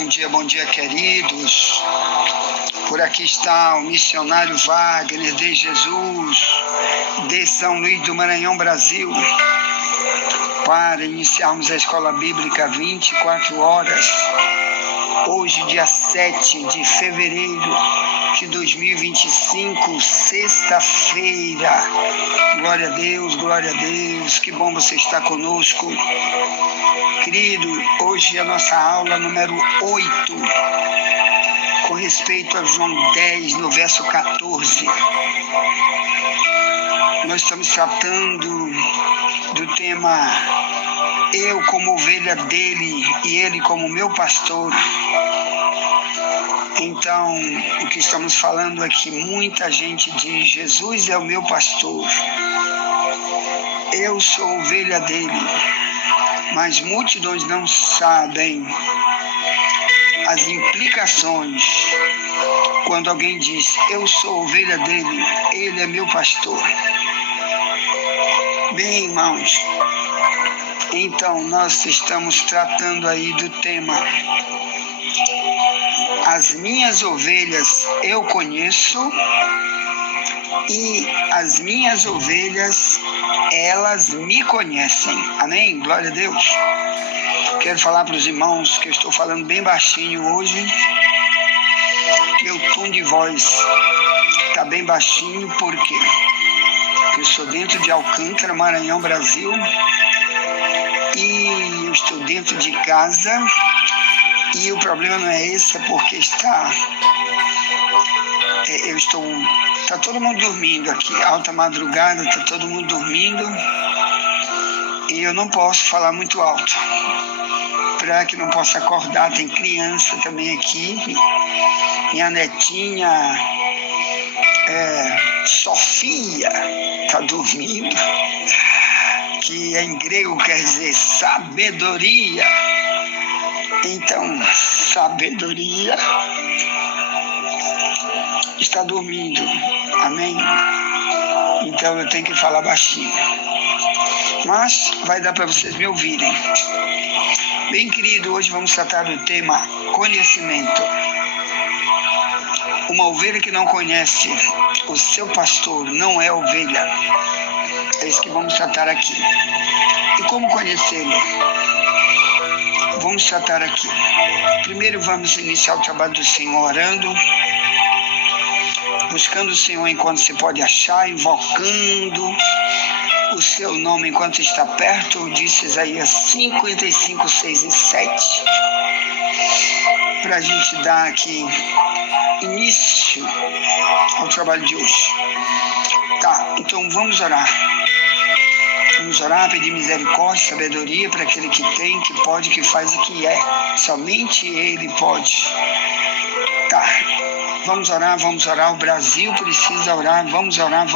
Bom dia, queridos. Por aqui está o missionário Wagner de Jesus, de São Luís do Maranhão, Brasil, para iniciarmos a Escola Bíblica 24 horas, hoje, dia 7 de fevereiro de 2025, sexta-feira. Glória a Deus, que bom você estar conosco. Querido, hoje é a nossa aula número 8, com respeito a João 10, no verso 14. Nós estamos tratando do tema eu como ovelha dele e ele como meu pastor. Então, o que estamos falando é que muita gente diz: Jesus é o meu pastor, eu sou ovelha dele, mas multidões não sabem as implicações quando alguém diz: eu sou ovelha dele, ele é meu pastor. Bem, irmãos, então nós estamos tratando aí do tema as minhas ovelhas eu conheço e as minhas ovelhas elas me conhecem. Amém? Glória a Deus. Quero falar para os irmãos que eu estou falando bem baixinho hoje. Meu tom de voz está bem baixinho, por quê? Porque eu sou dentro de Alcântara, Maranhão, Brasil, e eu estou dentro de casa, e o problema não é esse, é porque está todo mundo dormindo aqui, alta madrugada, está todo mundo dormindo, e eu não posso falar muito alto, para que não possa acordar. Tem criança também aqui, minha netinha Sofia está dormindo, que em grego quer dizer sabedoria. Então, sabedoria está dormindo, amém? Então eu tenho que falar baixinho, mas vai dar para vocês me ouvirem. Bem, querido, hoje vamos tratar do tema conhecimento. Uma ovelha que não conhece o seu pastor não é ovelha. É isso que vamos tratar aqui. E como conhecê-lo? Vamos tratar aqui. Primeiro vamos iniciar o trabalho do Senhor orando, buscando o Senhor enquanto se pode achar, invocando o seu nome enquanto está perto, disse Isaías 55, 6 e 7. Para a gente dar aqui início ao trabalho de hoje. Tá, então vamos orar. Vamos orar, pedir misericórdia, sabedoria para aquele que tem, que pode, que faz e que é. Somente Ele pode. Tá, vamos orar. O Brasil precisa orar. Vamos orar.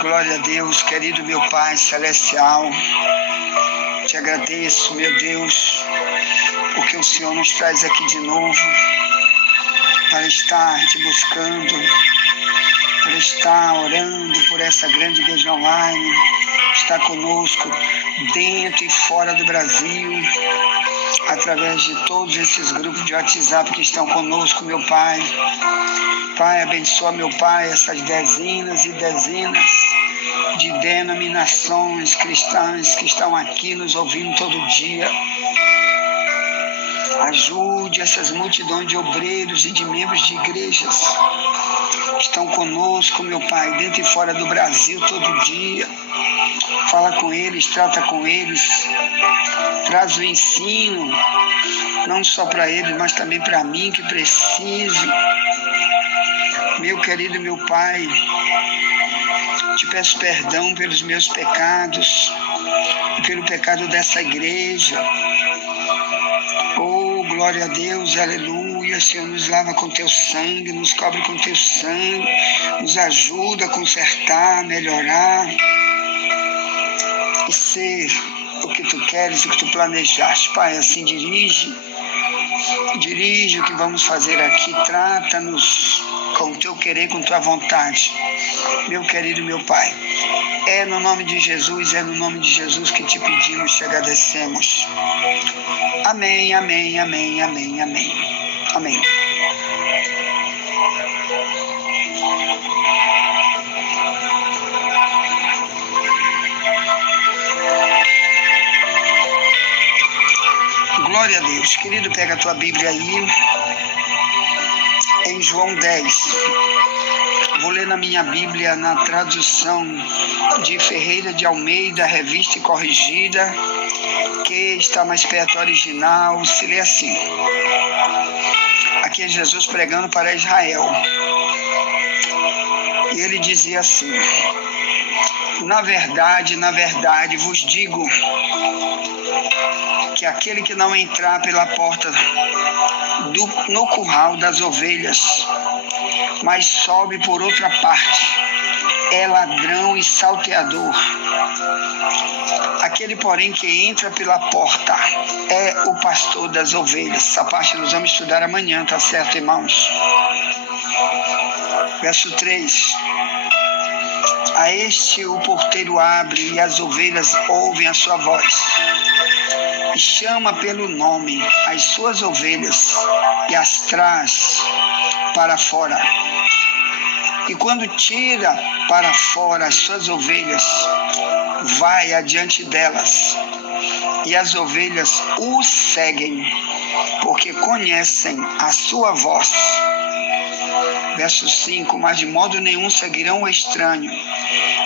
Glória a Deus, querido meu Pai Celestial. Te agradeço, meu Deus, porque o Senhor nos traz aqui de novo para estar te buscando, para estar orando por essa grande igreja online, estar conosco dentro e fora do Brasil, através de todos esses grupos de WhatsApp que estão conosco, meu Pai. Pai, abençoa, meu Pai, essas dezenas e dezenas de denominações cristãs que estão aqui nos ouvindo todo dia. Ajude essas multidões de obreiros e de membros de igrejas que estão conosco, meu Pai, dentro e fora do Brasil todo dia. Fala com eles, trata com eles, traz o ensino, não só para eles, mas também para mim que preciso. Meu querido, meu Pai, te peço perdão pelos meus pecados e pelo pecado dessa igreja. Oh, glória a Deus, aleluia. Senhor, nos lava com teu sangue, nos cobre com teu sangue, nos ajuda a consertar, a melhorar e ser o que tu queres, o que tu planejaste. Pai, assim dirige Dirige o que vamos fazer aqui, trata-nos com o teu querer, com tua vontade, meu querido meu Pai. É no nome de Jesus que te pedimos, te agradecemos. Amém, amém, amém, amém, amém. Amém. Glória a Deus. Querido, pega a tua Bíblia aí, em João 10. Vou ler na minha Bíblia, na tradução de Ferreira de Almeida, revista e corrigida, que está mais perto do original. Se lê assim. Aqui é Jesus pregando para Israel. E ele dizia assim: na verdade vos digo que aquele que não entrar pela porta no curral das ovelhas, mas sobe por outra parte, é ladrão e salteador. Aquele, porém, que entra pela porta é o pastor das ovelhas. Essa parte nós vamos estudar amanhã, tá certo, irmãos? Verso 3. A este o porteiro abre e as ovelhas ouvem a sua voz. E chama pelo nome as suas ovelhas e as traz para fora. E quando tira para fora as suas ovelhas, vai adiante delas, e as ovelhas o seguem, porque conhecem a sua voz. Verso 5, mas de modo nenhum seguirão o estranho,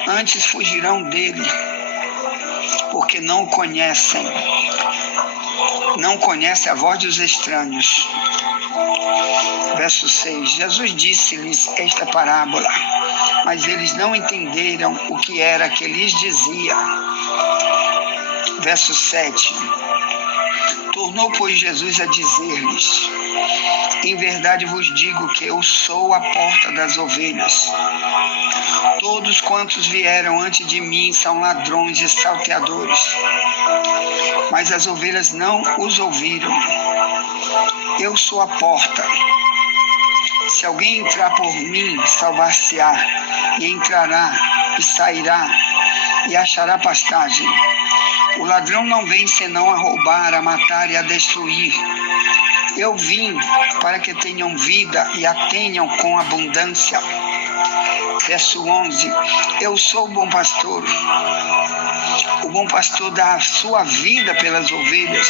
antes fugirão dele, porque não conhecem a voz dos estranhos. Verso 6, Jesus disse-lhes esta parábola, mas eles não entenderam o que era que lhes dizia. Verso 7, tornou, pois, Jesus a dizer-lhes: em verdade vos digo que eu sou a porta das ovelhas. Todos quantos vieram antes de mim são ladrões e salteadores, mas as ovelhas não os ouviram. Eu sou a porta. Se alguém entrar por mim, salvar-se-á, e entrará e sairá, e achará pastagem. O ladrão não vem senão a roubar, a matar e a destruir. Eu vim para que tenham vida e a tenham com abundância. Verso 11, eu sou o bom pastor. O bom pastor dá a sua vida pelas ovelhas.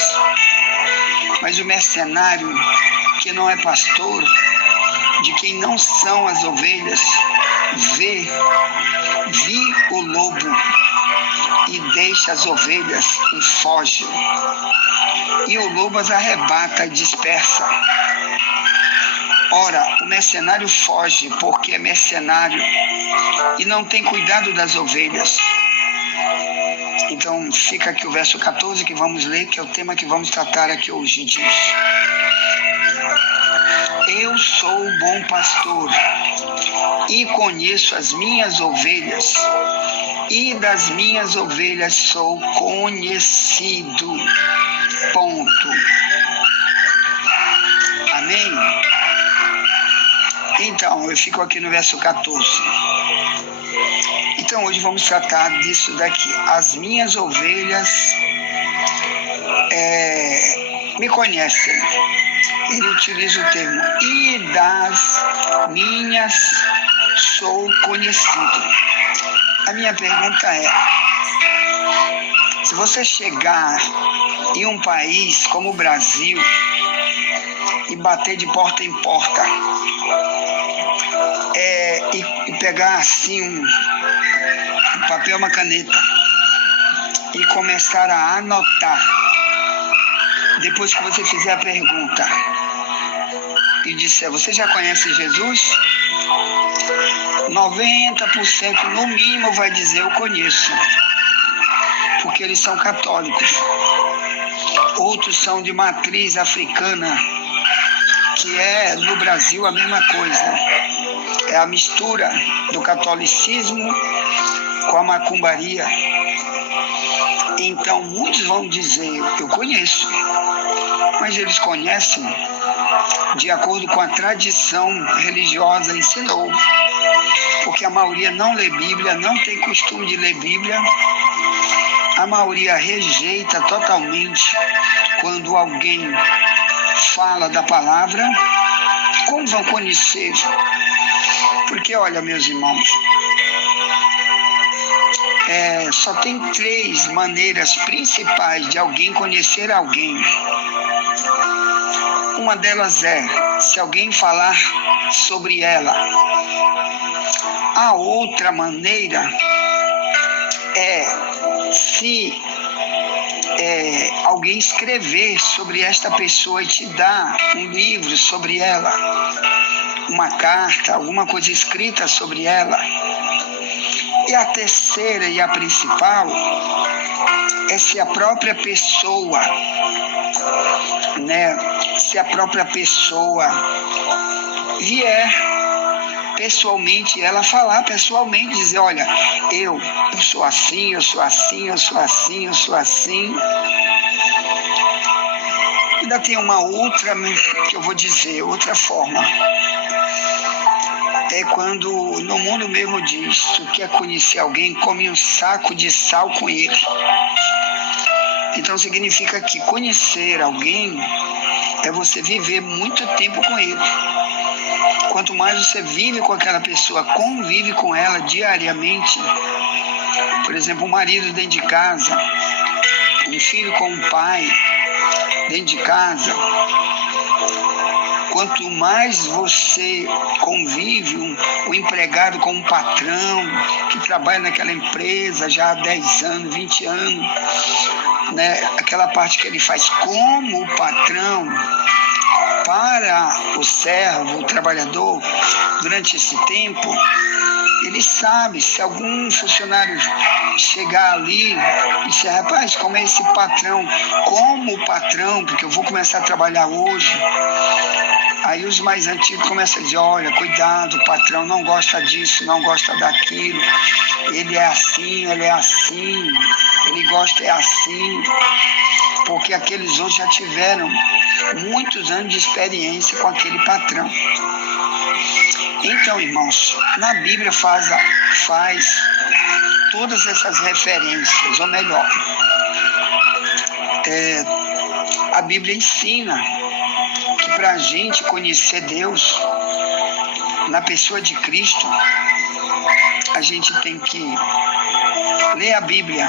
Mas o mercenário, que não é pastor, de quem não são as ovelhas, vi o lobo e deixa as ovelhas e foge. E o lobo as arrebata e dispersa. Ora, o mercenário foge porque é mercenário e não tem cuidado das ovelhas. Então fica aqui o verso 14 que vamos ler, que é o tema que vamos tratar aqui hoje. Diz: eu sou o bom pastor e conheço as minhas ovelhas, e das minhas ovelhas sou conhecido. Ponto. Amém? Então, eu fico aqui no verso 14. Então, hoje vamos tratar disso daqui. As minhas ovelhas me conhecem. Ele utiliza o termo, e das minhas sou conhecido. A minha pergunta é: se você chegar em um país como o Brasil e bater de porta em porta, e pegar assim um papel, uma caneta, e começar a anotar, depois que você fizer a pergunta e disser, você já conhece Jesus? 90% no mínimo vai dizer, eu conheço, porque eles são católicos. Outros são de matriz africana, que é no Brasil a mesma coisa. É a mistura do catolicismo com a macumbaria. Então muitos vão dizer, eu conheço. mas eles conhecem de acordo com a tradição religiosa ensinou, porque a maioria não lê Bíblia, não tem costume de ler Bíblia, a maioria rejeita totalmente quando alguém fala da palavra. Como vão conhecer? Porque, olha, meus irmãos, só tem 3 maneiras principais de alguém conhecer alguém. Uma delas é se alguém falar sobre ela. A outra maneira é se alguém escrever sobre esta pessoa e te dar um livro sobre ela, uma carta, alguma coisa escrita sobre ela. E a terceira e a principal é se a própria pessoa, se a própria pessoa vier pessoalmente, ela falar pessoalmente, dizer, olha, eu sou assim, eu sou assim, eu sou assim, eu sou assim. Ainda tem uma outra que eu vou dizer, outra forma. É quando no mundo mesmo diz, tu quer conhecer alguém, come um saco de sal com ele. Então significa que conhecer alguém é você viver muito tempo com ele. Quanto mais você vive com aquela pessoa, convive com ela diariamente, por exemplo, um marido dentro de casa, um filho com um pai dentro de casa, quanto mais você convive, o empregado com um patrão que trabalha naquela empresa já há 10 anos, 20 anos, aquela parte que ele faz como o patrão para o servo, o trabalhador, durante esse tempo, ele sabe, se algum funcionário chegar ali e dizer, rapaz, como é esse patrão, como o patrão, porque eu vou começar a trabalhar hoje. Aí os mais antigos começam a dizer, olha, cuidado, o patrão não gosta disso, não gosta daquilo, ele é assim, ele gosta é assim, porque aqueles outros já tiveram muitos anos de experiência com aquele patrão. Então, irmãos, na Bíblia faz todas essas referências, ou melhor, a Bíblia ensina que para a gente conhecer Deus na pessoa de Cristo, a gente tem que ler a Bíblia,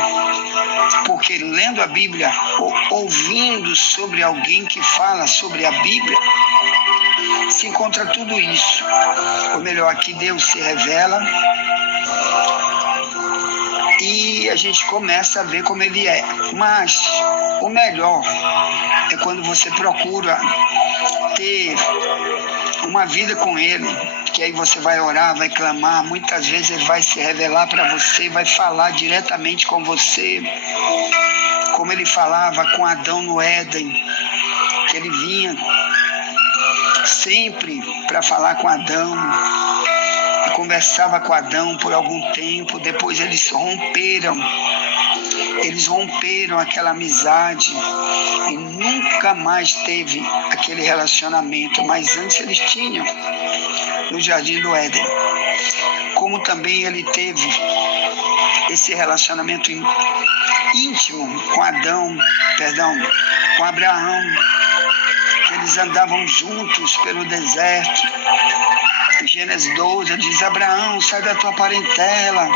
porque lendo a Bíblia, ou ouvindo sobre alguém que fala sobre a Bíblia, se encontra tudo isso. Ou melhor, aqui Deus se revela e a gente começa a ver como Ele é. Mas o melhor é quando você procura ter uma vida com Ele, que aí você vai orar, vai clamar, muitas vezes Ele vai se revelar para você, vai falar diretamente com você, como Ele falava com Adão no Éden, que Ele vinha sempre para falar com Adão, conversava com Adão por algum tempo, depois eles romperam aquela amizade e nunca mais teve aquele relacionamento, mas antes eles tinham no Jardim do Éden. Como também ele teve esse relacionamento íntimo com com Abraão, que eles andavam juntos pelo deserto. Em Gênesis 12, ele diz, Abraão, sai da tua parentela,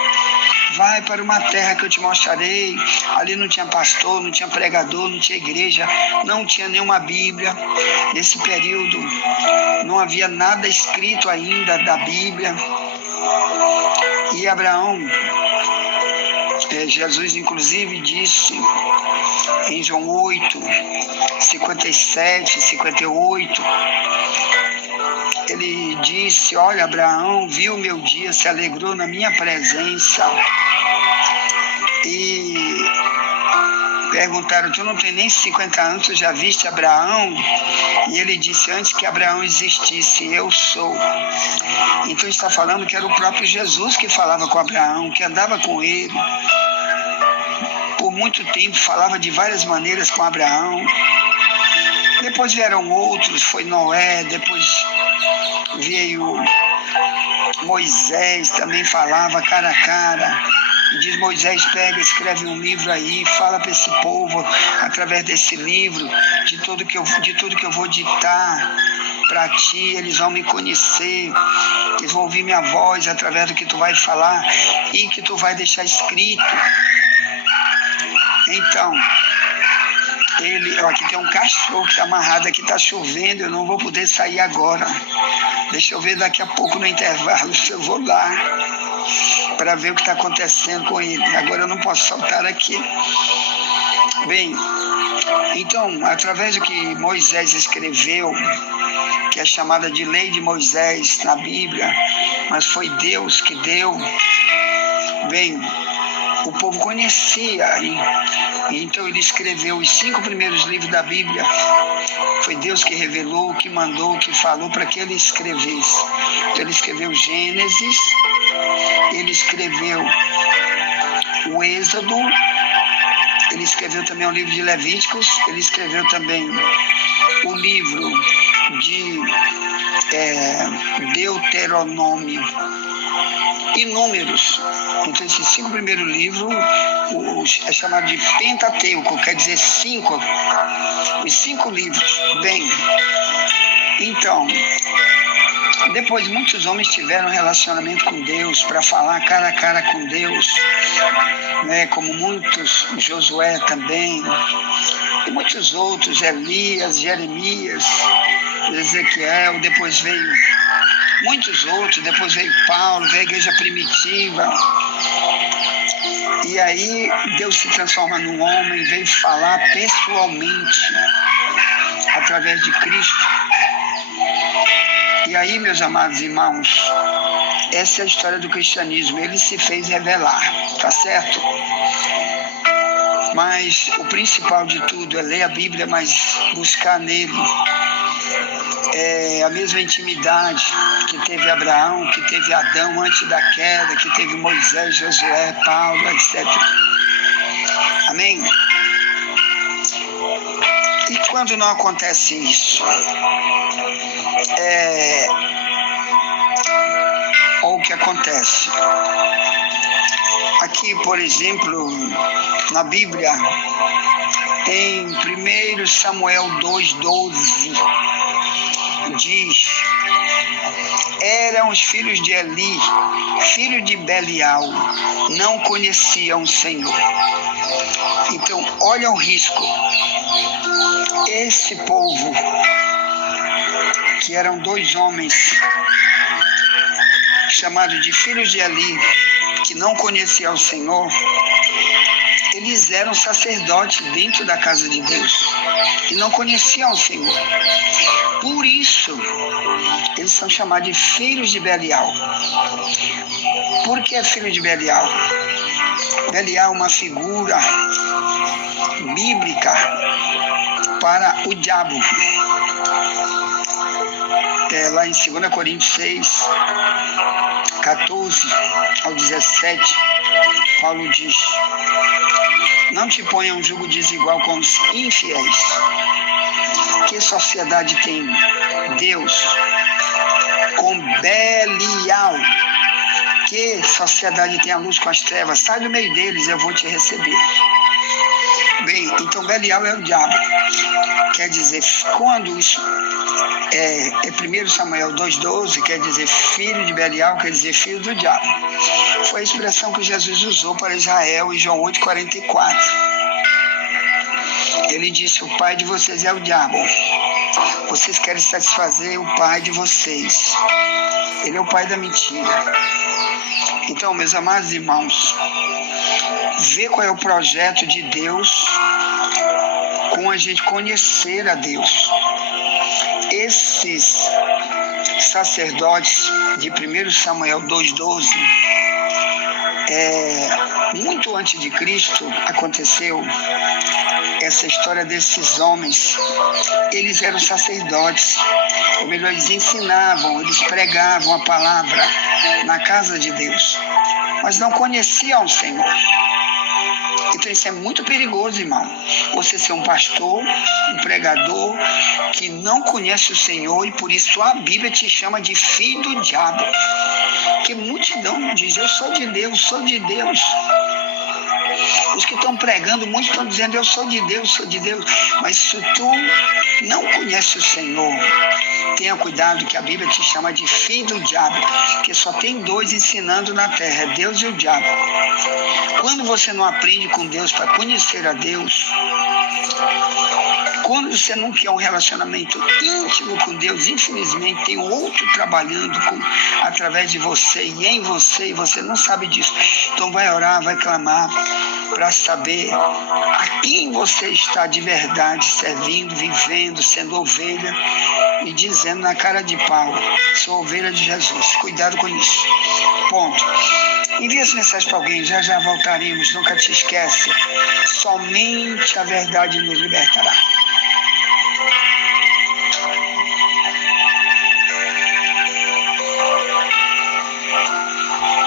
vai para uma terra que eu te mostrarei. Ali não tinha pastor, não tinha pregador, não tinha igreja, não tinha nenhuma Bíblia. Nesse período não havia nada escrito ainda da Bíblia. E Abraão, Jesus inclusive disse em João 8, 57, 58, ele disse, olha, Abraão viu o meu dia, se alegrou na minha presença. E perguntaram, tu não tem nem 50 anos, tu já viste Abraão? E ele disse, antes que Abraão existisse, eu sou. Então está falando que era o próprio Jesus que falava com Abraão, que andava com ele. Por muito tempo falava de várias maneiras com Abraão. Depois vieram outros, foi Noé, depois veio Moisés, também falava cara a cara. E diz: Moisés, pega, escreve um livro aí, fala para esse povo, através desse livro, de tudo que eu vou ditar para ti, eles vão me conhecer, eles vão ouvir minha voz através do que tu vai falar e que tu vai deixar escrito. Então, aqui tem um cachorro que está amarrado, aqui está chovendo, eu não vou poder sair agora. Deixa eu ver daqui a pouco no intervalo se eu vou lá para ver o que está acontecendo com ele. Agora eu não posso soltar aqui. Bem, então, através do que Moisés escreveu, que é chamada de Lei de Moisés na Bíblia, mas foi Deus que deu, bem, o povo conhecia, e então ele escreveu os 5 primeiros livros da Bíblia. Foi Deus que revelou, que mandou, que falou para que ele escrevesse. Então, ele escreveu Gênesis, ele escreveu o Êxodo, ele escreveu também o livro de Levíticos, ele escreveu também o livro de Deuteronômio e Números. Então, esses 5 primeiros livros é chamado de Pentateuco, quer dizer 5, os 5 livros. Bem, então, depois muitos homens tiveram relacionamento com Deus, para falar cara a cara com Deus, né? Como muitos, Josué também, e muitos outros, Elias, Jeremias, Ezequiel, depois veio muitos outros, depois veio Paulo, veio a igreja primitiva. E aí Deus se transforma num homem, veio falar pessoalmente, através de Cristo. E aí, meus amados irmãos, essa é a história do cristianismo. Ele se fez revelar, tá certo? Mas o principal de tudo é ler a Bíblia, mas buscar nele a mesma intimidade que teve Abraão, que teve Adão antes da queda, que teve Moisés, Josué, Paulo, etc. Amém? E quando não acontece isso? Ou o que acontece? Aqui, por exemplo, na Bíblia, em 1 Samuel 2,12, diz: eram os filhos de Eli, filho de Belial, não conheciam o Senhor. Então, olha o risco. Esse povo, que eram 2 homens, chamados de filhos de Eli, que não conheciam o Senhor, eles eram sacerdotes dentro da casa de Deus e não conheciam o Senhor. Por isso, eles são chamados de filhos de Belial. Por que é filho de Belial? Belial é uma figura bíblica para o diabo. Lá em 2 Coríntios 6, 14 ao 17, Paulo diz: não te ponha um jugo desigual com os infiéis. Que sociedade tem Deus com Belial? Que sociedade tem a luz com as trevas? Sai do meio deles, eu vou te receber. Bem, então Belial é o diabo. Quer dizer, quando isso é 1 Samuel 2,12, quer dizer filho de Belial, quer dizer filho do diabo. Foi a expressão que Jesus usou para Israel em João 8,44. Ele disse: o pai de vocês é o diabo. Vocês querem satisfazer o pai de vocês. Ele é o pai da mentira. Então, meus amados irmãos, vê qual é o projeto de Deus com a gente conhecer a Deus. Esses sacerdotes de 1 Samuel 2,12, muito antes de Cristo aconteceu essa história desses homens. Eles eram sacerdotes, ou melhor, eles ensinavam, eles pregavam a palavra na casa de Deus, mas não conheciam o Senhor. Então isso é muito perigoso, irmão. Você ser um pastor, um pregador que não conhece o Senhor, e por isso a Bíblia te chama de filho do diabo. Que multidão diz, eu sou de Deus, sou de Deus. Os que estão pregando, muitos estão dizendo, eu sou de Deus, sou de Deus. Mas se tu não conhece o Senhor, tenha cuidado que a Bíblia te chama de filho do diabo, porque só tem dois ensinando na terra, é Deus e o diabo. Quando você não aprende com Deus para conhecer a Deus, quando você não quer um relacionamento íntimo com Deus, infelizmente tem outro trabalhando através de você e em você, e você não sabe disso. Então vai orar, vai clamar para saber a quem você está de verdade servindo, vivendo, sendo ovelha e dizendo na cara de pau, sou ovelha de Jesus. Cuidado com isso. Ponto. Envie essa mensagem para alguém, já voltaremos, nunca te esquece. Somente a verdade nos libertará.